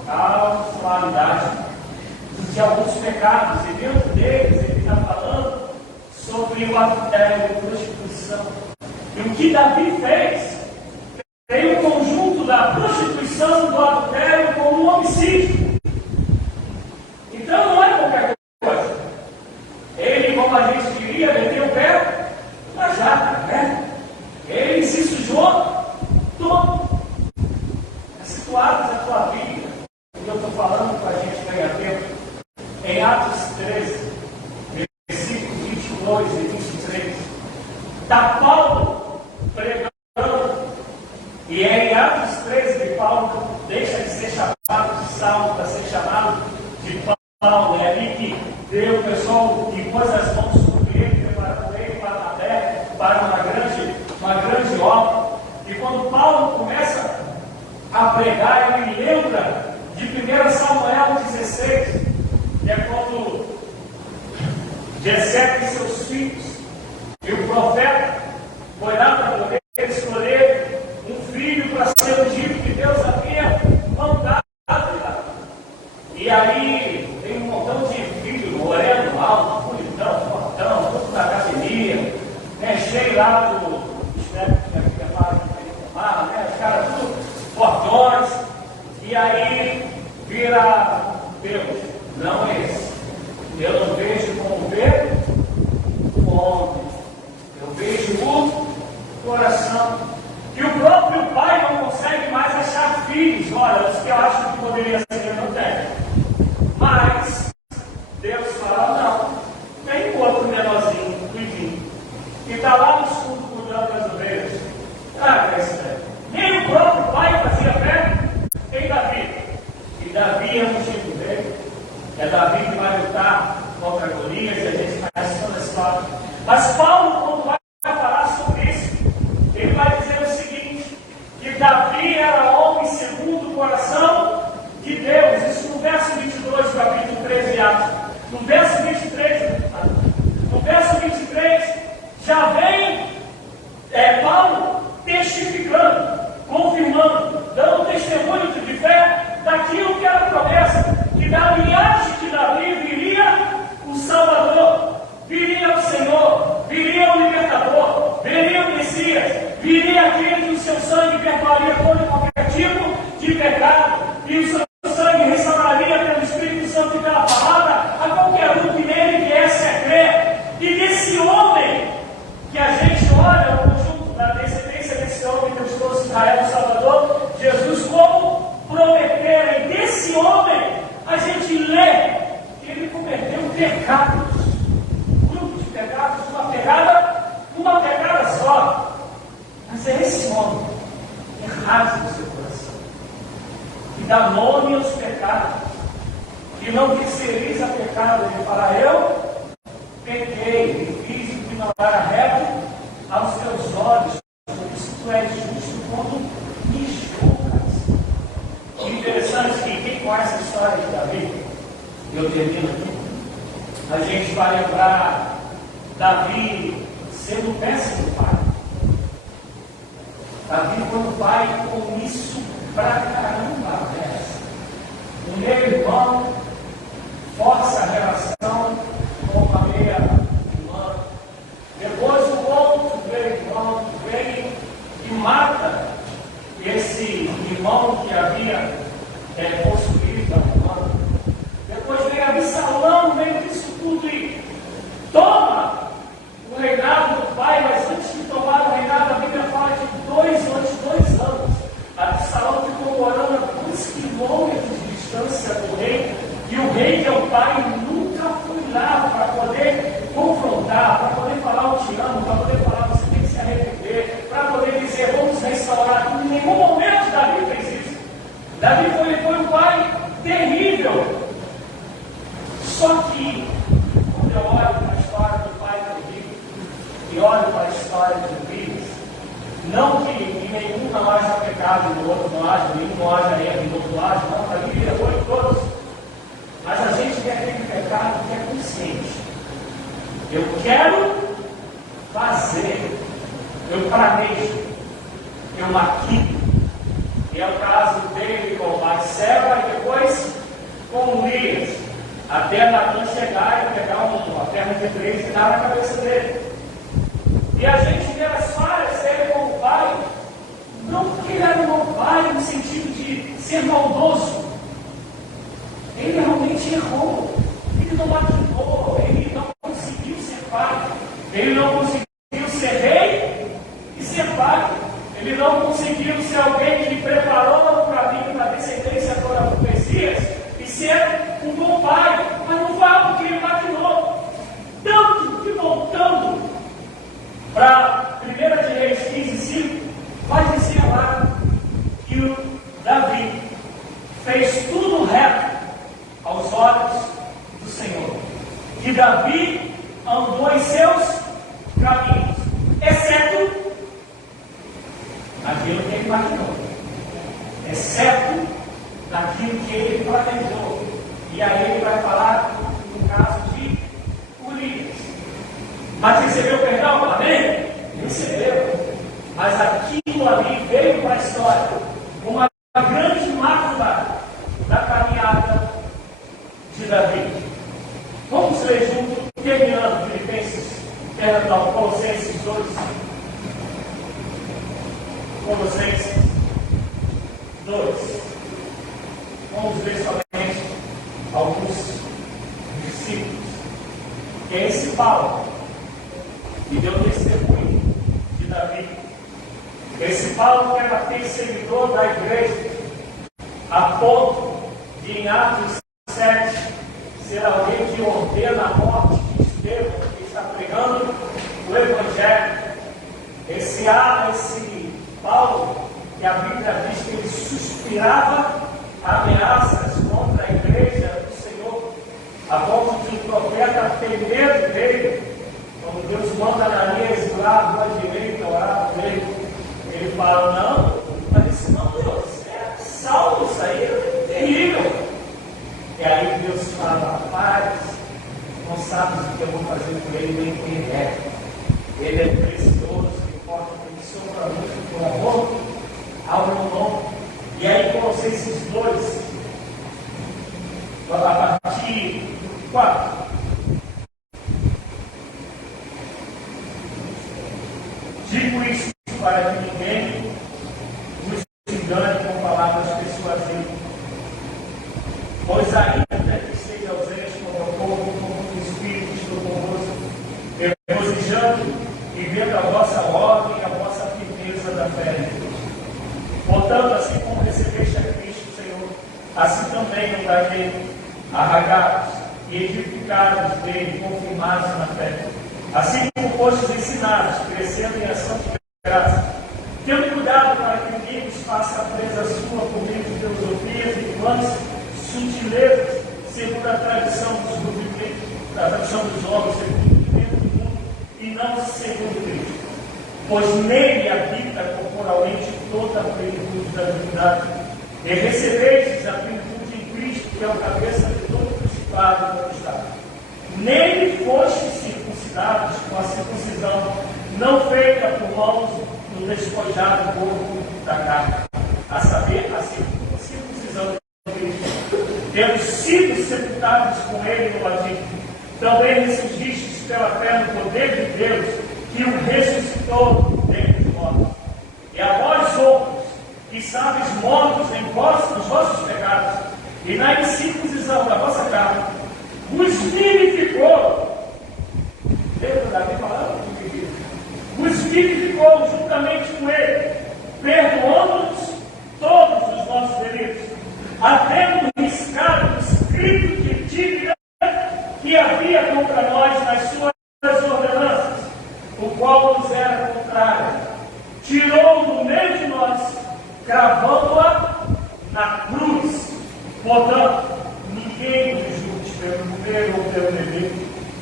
causalidade de alguns pecados, e dentro deles ele está falando sobre o adultério e prostituição. E o que Davi fez tem um conjunto da prostituição e do adultério como um homicídio. Então não é qualquer coisa. Ele, como a gente diria, meteu o pé na jaca, né? Ele se sujou todo. É situado na tua Bíblia, e eu estou falando para a gente ganhar tempo, em Atos 13, versículos 22 e 23, está Paulo pregando, e é em Atos 13 que Paulo deixa de ser chamado de Saulo para ser chamado de Paulo. É ali que Deus, o pessoal, que pôs as mãos sobre ele, preparando ele para uma grande obra. E quando Paulo começa a pregar, ele lembra de 1 Samuel 16, que é quando Jessé e seus filhos, e o profeta foi lá para poder escolher um filho para ser ungido que Deus havia mandado. ver a Deus, não é esse. Eu não vejo como ver o homem, eu vejo o coração. Que o próprio pai não consegue mais achar filhos. Olha, os que eu acho que poderia ser, não tem. Mas Deus fala, não, tem um outro menorzinho, cuidinho, que está lá no fundo cuidando das ovelhas. Ah, esse daí. Nem o próprio pai fazia fé em Davi. E Davi é um tipo dele. É Davi que vai lutar contra Golias, e a gente conhece toda a história. Mas Paulo, quando vai falar sobre isso, ele vai dizer o seguinte, que Davi era homem segundo o coração de Deus. Isso no verso 22 do capítulo 13 de Atos. No verso 23, já vem Paulo testificando, confirmando, dando testemunho de fé daquilo que era a promessa, que da linhagem de Davi viria o Salvador, viria o Senhor, viria o Libertador, viria o Messias, viria aquele que o seu sangue perdoaria todo e qualquer tipo de pecado, e o seu sangue restauraria pelo Espírito Santo e pela palavra a qualquer um que nele viesse a crer. E desse homem que a gente olha, o conjunto da descendência desse homem que nos trouxe Israel, o Salvador, Jesus, como prometerem desse homem, a gente lê que ele cometeu pecados, um grupo de pecados, uma pegada só. Mas é esse homem que rasga o seu coração, que dá nome aos pecados, que não terceiriza pecado. Ele fala, eu pequei e fiz o que não era reto aos teus olhos, por isso tu és justo quando me julgas. O interessante é que quem conhece a história de Davi, eu termino aqui, a gente vai lembrar Davi sendo um péssimo pai. Davi foi um pai omisso pra caramba, o meu irmão força a relação com a meia irmã. Depois o outro meu irmão vem e mata esse irmão que havia possuído a irmã. Depois vem Absalão no meio disso tudo e toma o reinado do pai, mas antes de tomar o reinado, a Bíblia fala de 2 anos. Absalão ficou morando a 2 quilômetros de distância do rei, e o rei, que é o pai, nunca foi lá para poder confrontar, para poder falar o te amo, para poder falar você tem que se arrepender, para poder dizer vamos restaurar. Em nenhum momento Davi fez isso. Davi foi um pai terrível. Só que, quando eu olho para a história do pai de Davi, e olho para a história de Davi, não que em nenhum não haja pecado, no outro não haja, nenhum não haja erro, no outro haja, não, para mim errou em todos. Mas a gente tem aquele pecado que é consciente. Eu quero fazer, eu planejo, eu maquino. E é o caso dele com Batseba e depois com Urias, até Natan chegar e pegar uma perna de 3 e dar na cabeça dele. E a gente vê as falhas dele como pai, não porque ele era um mau pai no sentido de ser maldoso. Ele realmente errou, ele não maquinou, ele não conseguiu ser pai, ele não conseguiu ser rei e ser pai, ele não conseguiu ser alguém que preparou o caminho para a descendência para o Messias e ser um bom pai, mas não foi algo que ele maquinou. Tanto que voltando para 1 de Reis 15:5, vai dizer lá que o Davi fez tudo reto aos olhos do Senhor, que Davi andou em seus caminhos, exceto aquilo que ele imaginou, exceto naquilo que ele planejou. E aí ele vai falar no caso de Urias. Mas recebeu perdão? Amém? Recebeu. Mas aquilo ali veio para a história, uma grande mácula da caminhada de Davi. Vamos ler junto, terminando Colossenses 2. Colossenses 2. Vamos ver somente perseguidor da igreja, a ponto de, em Atos 7, ser alguém que ordena a morte de Estevão, que está pregando o Evangelho. Esse Paulo, que a Bíblia diz que ele suspirava ameaças contra a igreja do Senhor, a ponto de o profeta ter medo dele. Quando Deus manda Ananias ir lá à rua direita orar por ele, ele fala: não, mas isso não, Deus, é salvo, isso aí é terrível. E aí Deus fala: rapaz, não sabes o que eu vou fazer com ele, nem quem ele é. Ele é precioso, importa que ele sofra muito por amor ao meu nome. E aí Colossenses 2, a partir do 4. Digo isso para que ninguém nos engane com palavras persuasivas, pois ainda que esteja ausente como o povo, como o Espírito estou convosco, regozijando e vendo a vossa ordem e a vossa firmeza da fé em Deus. Portanto, assim como recebeste a Cristo, Senhor, assim também andai arraigados e edificados dele, confirmados na fé. Assim como fostes ensinados, crescendo em ação de graça, tendo cuidado para que ninguém vos faça presa sua por meio de filosofias e planos sutilezas, segundo a tradição dos rudimentos, da tradição dos homens, segundo o rudimento do mundo, e não segundo Cristo. Pois nele habita corporalmente toda a plenitude da divindade, e recebestes a plenitude em Cristo, que é o cabeça de todo o principado e potestade. Nele fostes circuncidados com a circuncisão não feita por mãos no despojado corpo da carne, a saber, a circuncisão de Cristo, tendo sido sepultados com ele no batismo, também ressuscistes pela fé no poder de Deus, que o ressuscitou dentre os mortos. E a vós outros, que sabes mortos nos vossos pecados, e na incircuncisão da vossa carne, vos vivificou. Lembra Davi falando? Vos vivificou juntamente com ele, perdoando-nos todos os nossos delitos, havendo riscado o escrito de dívida que havia contra nós nas suas ordenanças, o qual nos era contrário, tirou do meio de nós, cravando-a na cruz. Portanto, ninguém nos julgue pelo comer ou pelo beber,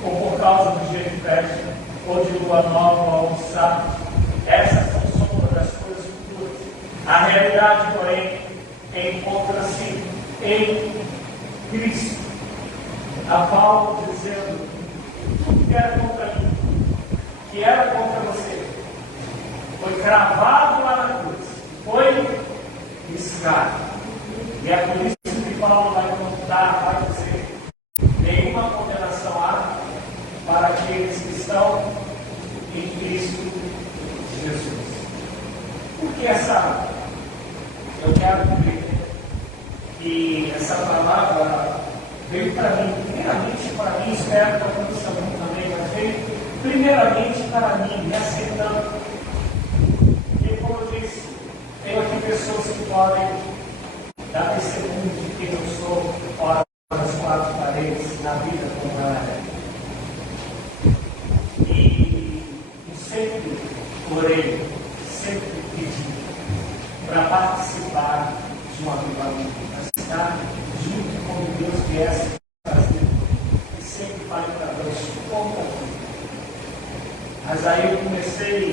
ou por causa do dia de festa, ou de lua nova, ou de sábado. Essas são sombras das coisas futuras. A realidade, porém, encontra-se em Cristo. A Paulo dizendo: tudo que era contra mim, que era contra você, foi cravado lá na cruz, foi riscado. E é por isso que Paulo vai contar, vai dizer: nenhuma condenação há para aqueles que estão em Cristo Jesus. Por que essa? Eu quero crer que essa palavra veio para mim, primeiramente para mim, espero que aconteça muito também, mas veio primeiramente para mim, me aceitando. E como eu disse, tenho aqui pessoas que podem dar testemunho de quem eu sou fora das quatro paredes, na vida como ela é. E sempre orei, sempre pedi para participar de um avivamento, para estar junto com Deus viesse fazer. E sempre falei para Deus: como aqui. Mas aí eu comecei,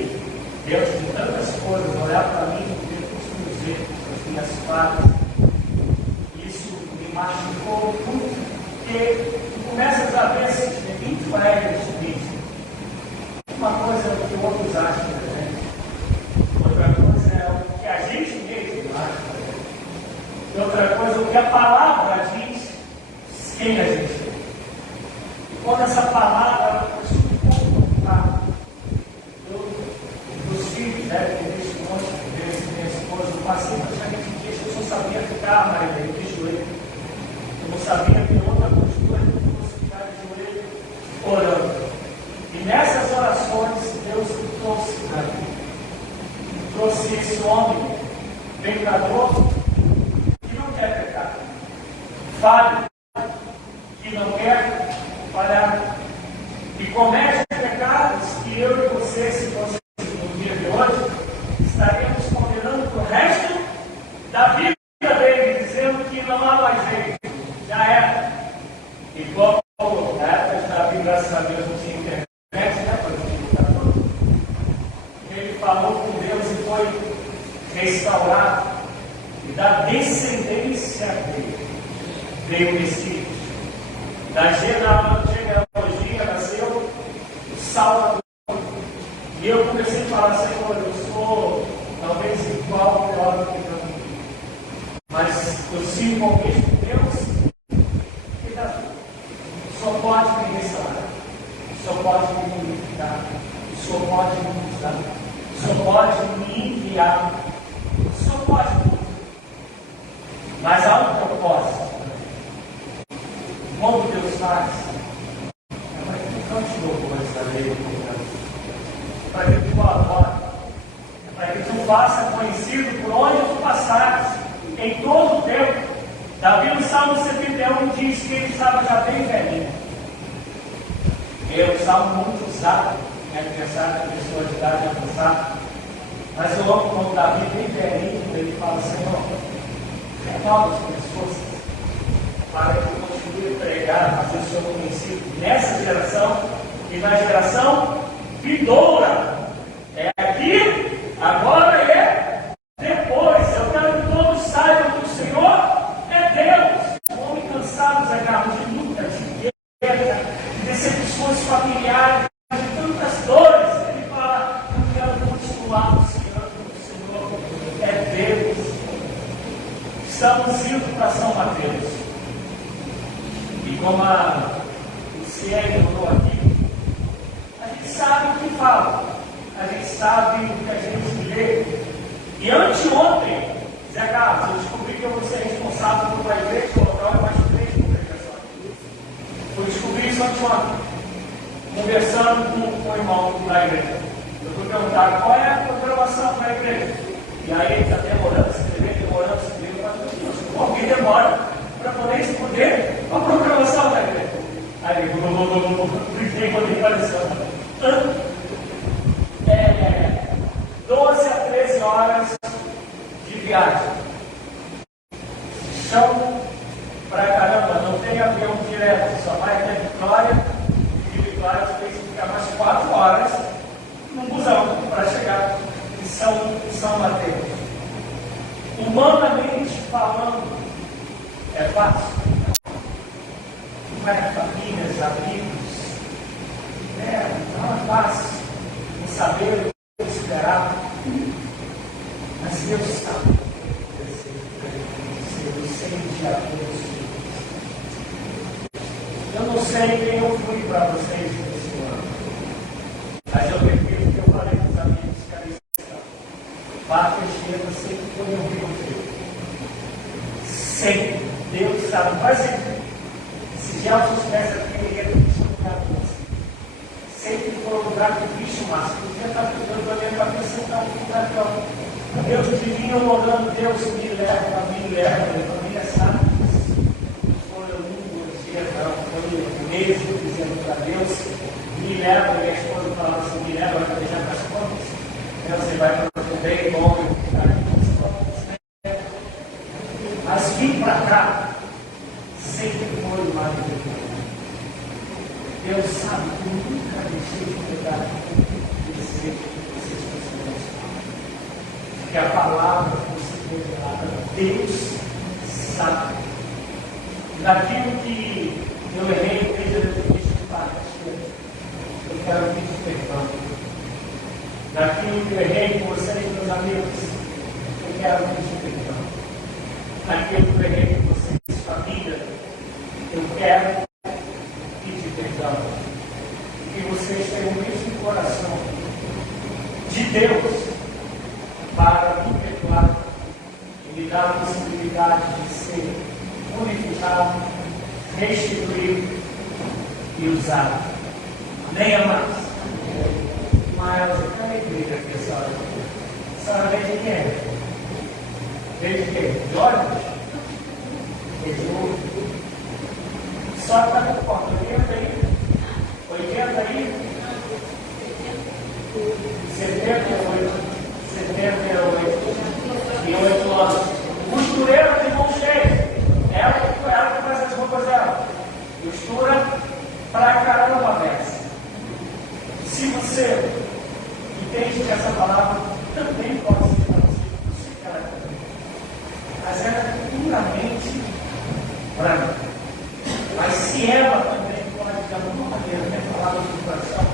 diante de tantas coisas, olhar para mim, ver os meus erros, as minhas falhas. Isso me machucou muito, porque tu começas a ver esses limites para eles mesmo. Uma coisa é o que outros acham da gente, outra coisa é o que a gente mesmo acha da gente, e outra coisa é o que a palavra diz, quem a gente é. E quando essa palavra confrontar, dos filhos, né, que deixa um monte de vezes, minha esposa, eu passei praticamente dias que eu só sabia ficar, Maria, de joelho. Eu não sabia ter outra postura que eu fosse ficar de joelho orando. E nessas orações, Deus trouxe para mim, trouxe esse homem pecador que não quer pecar, falho que não quer falhar, e comete pecados que eu e você, se fosse no dia de hoje, estaremos condenando para o resto da vida dele, dizendo que não há mais jeito, já era. E como na época de Davi, graças a Deus, não tinha internet, né? Ele falou com Deus e foi restaurado, e da descendência dele veio o Messias. Da genealogia nasceu o Salvador. E eu comecei a falar: Senhor, eu sou talvez igual ou pior do que Davi, mas eu sigo ao mesmo Deus que Davi. Só pode me restaurar, só pode me purificar, só pode me usar, só pode me enviar, só pode me usar. Mas há um propósito. Como Deus faz? É para que tu cante louvores da lei de Deus, é para que tu adore, é para que tu faça conhecido por onde tu passares, em todo o tempo. Davi, no Salmo 71, diz que ele estava já bem velhinho. É um salmo muito usado, aniversário da pessoa de idade avançada. Mas eu amo quando Davi, bem velhinho, ele fala: Senhor, renova as minhas forças, para que eu continue a pregar, fazer o Senhor conhecido nessa geração e na geração vindoura. É aqui, agora e é depois. Eu quero que todos saibam que o Senhor é Deus. O homem cansado, Zé Carlos, de luta, de guerra, de decepções familiares, de tantas dores. Ele fala: eu quero continuar no Senhor, porque o Senhor é Deus. Estamos indo para São Mateus. E como a Luciene falou aqui, a gente sabe o que fala, a gente sabe o que a gente lê. E anteontem, Zé Carlos, eu descobri que eu vou ser responsável por uma igreja local e mais 3 congregações. Eu descobri isso anteontem, conversando com o irmão da igreja. Eu fui perguntar qual é a programação para a igreja. E aí ele está demorando a escrever, mas por que demora para poder responder a programação da igreja? Aí ele briguei quando ele apareceu. 12 a 13 horas de viagem. Chão pra caramba, não tem avião direto, só vai até Vitória. E de Vitória você tem que ficar mais 4 horas num busão para chegar em São Mateus. Humanamente falando, é fácil. Não é famílias, amigos. Não é fácil em saber o que esperar. Mas Deus sabe. Eu sei de Deus. Eu não sei quem eu fui para vocês nesse ano. Mas eu repito o que eu falei para os amigos que ali estão. Barca cheia sempre foi um rio frio. Sempre. Deus sabe. Quase se Gelson estivesse aqui, ele ia ter que lugar com você. Sempre foi um lugar que o bicho massa. Porque está ficando para a minha cabeça, está um lugar pior. Deus divino orando, Deus me leva, me leva. A família sabe disso. Foi um dia, não. Foi mesmo dizendo para Deus, me leva. E a esposa falava assim: me leva, vai deixar para as contas. Você vai para o bem, bom, mas vim para cá sempre foi o mais importante. Deus sabe que eu nunca deixei de pegar e dizer que vocês precisam. Que a palavra fosse revelada, Deus sabe. Daquilo que eu errei, eu quero pedir perdão. Daquilo que eu errei com vocês, meus amigos, eu quero pedir perdão. Daquilo que eu errei com vocês, família, eu quero pedir perdão. Que vocês tenham o mesmo coração de Deus para me perdoar e me dar a possibilidade de ser unificado, restituído e usado. Nem a mais. Mas eu quero a igreja aqui essa hora. Essa hora vem de quem? Veio de quê? De ônibus? Jesus. Só está com quanto? 80 aí? 80 aí? 78. 78. E 8 anos. Costureira de mão cheia. Ela que faz as roupas dela. Costura pra caramba, Bessa. Se você entende que essa palavra também pode ser traduzida, mas ela é puramente branca. Mas se ela também pode, de alguma maneira, ter falado do coração,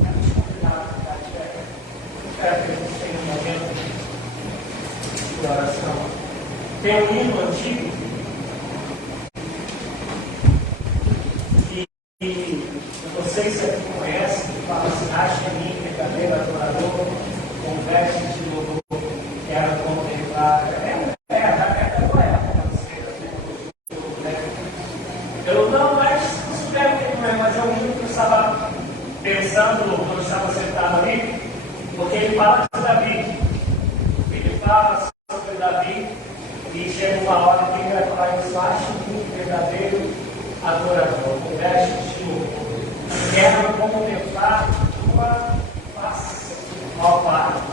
é nos convidar a ficar. Espero que a gente tenha um momento de oração. Tem um hino antigo que eu não sei se aqui conhece, que fala assim: acha em mim, verdadeiro adorador, com vestes de louvor, quero contemplar. Eu não, mas sugere que não é, mas é um hino que eu estava pensando quando eu estava sentado ali, porque ele fala de Davi. Ele fala sobre Davi e chega uma hora que ele vai falar isso: acha em mim, verdadeiro adorador, com vestes de louvor. Quero contemplar tua face, ó Pai.